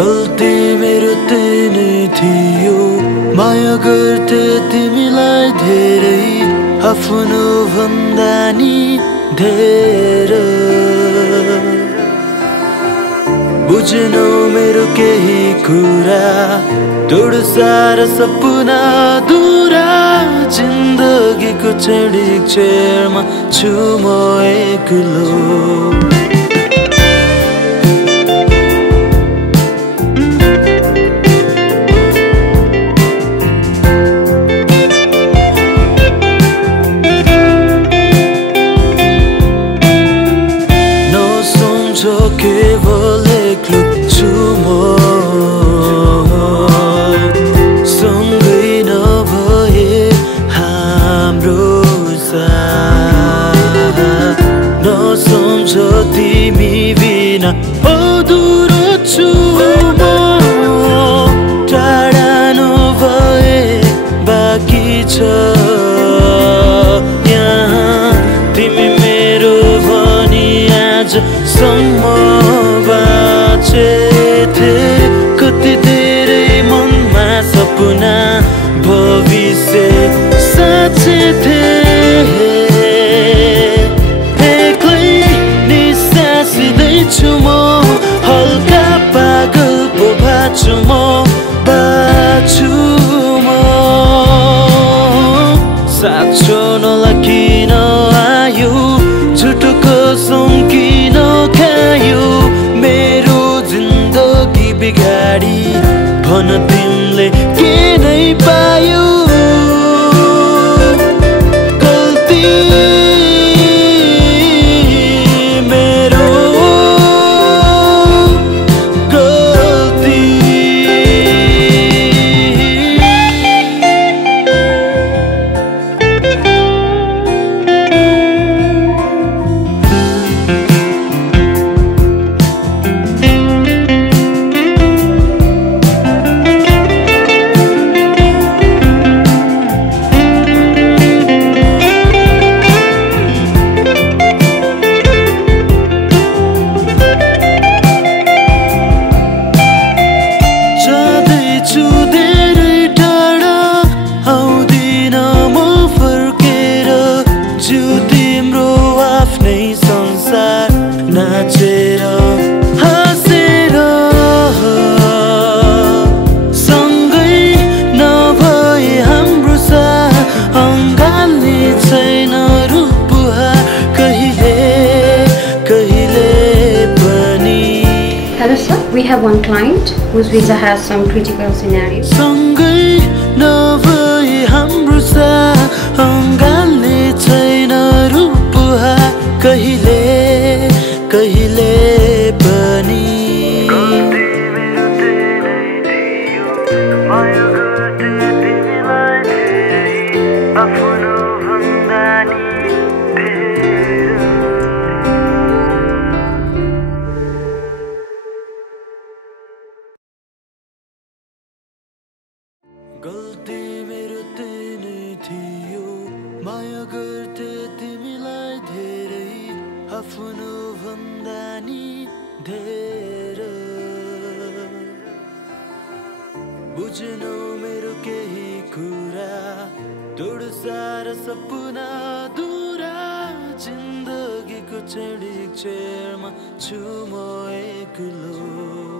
गल्ती मेरो तिनै थियो, माया गर्थे तिमीलाई धेरै, आफ्नो भन्दा नि धेरै। बुझ्नौ मेरो केही कुरा, तोड सारा सपना अधुरा, जिन्दगीको क्षणिक क्षणमा छु म एक्लो। केवल एक्लो छु म, सँगै नभए हाम्रो साथ। नसम्झ तिमी बिना अधुरो छु म, टाढा नभए बाँकी छ यहाँ तिमी मेरो भनी आजसम्म बाँचेथे। कति धेरै मनमा सपना भविष्य साँचेथे, एक्लै निसासिँदैछु म, हल्का पागल पो भाछु म, बाछु म। साँचो नलागिन आयो, झुटो कसम किन खायो, मेरो जिन्दगी बिगाडी भन तिमीले के नै पायो। गल्ती मेरो गल्ती। नाचेर हाँसेर सँगै नभए हाम्रो साथ, अँगाल्ने छैन रूपहार कहिले कहिले पनि। Hello sir, we have one client whose visa has some critical scenarios. सँगै नभए हाम्रो साथ, अँगाल्ने छैन रूपहार कहिले कहिले पनि। गल्ती मेरो तिनै थियो, माया गर्थे तिमीलाई धेरै, आफ्नो भन्दा नि धेरै। गल्ती मेरो तिनै थियो, माया गर्थे तिमीलाई धेरै, आफ्नो भन्दा नि धेरै। बुझ्नौ मेरो केही कुरा, तोड सारा सपना अधुरा, जिन्दगीको क्षणिक क्षणमा छु म एक्लो।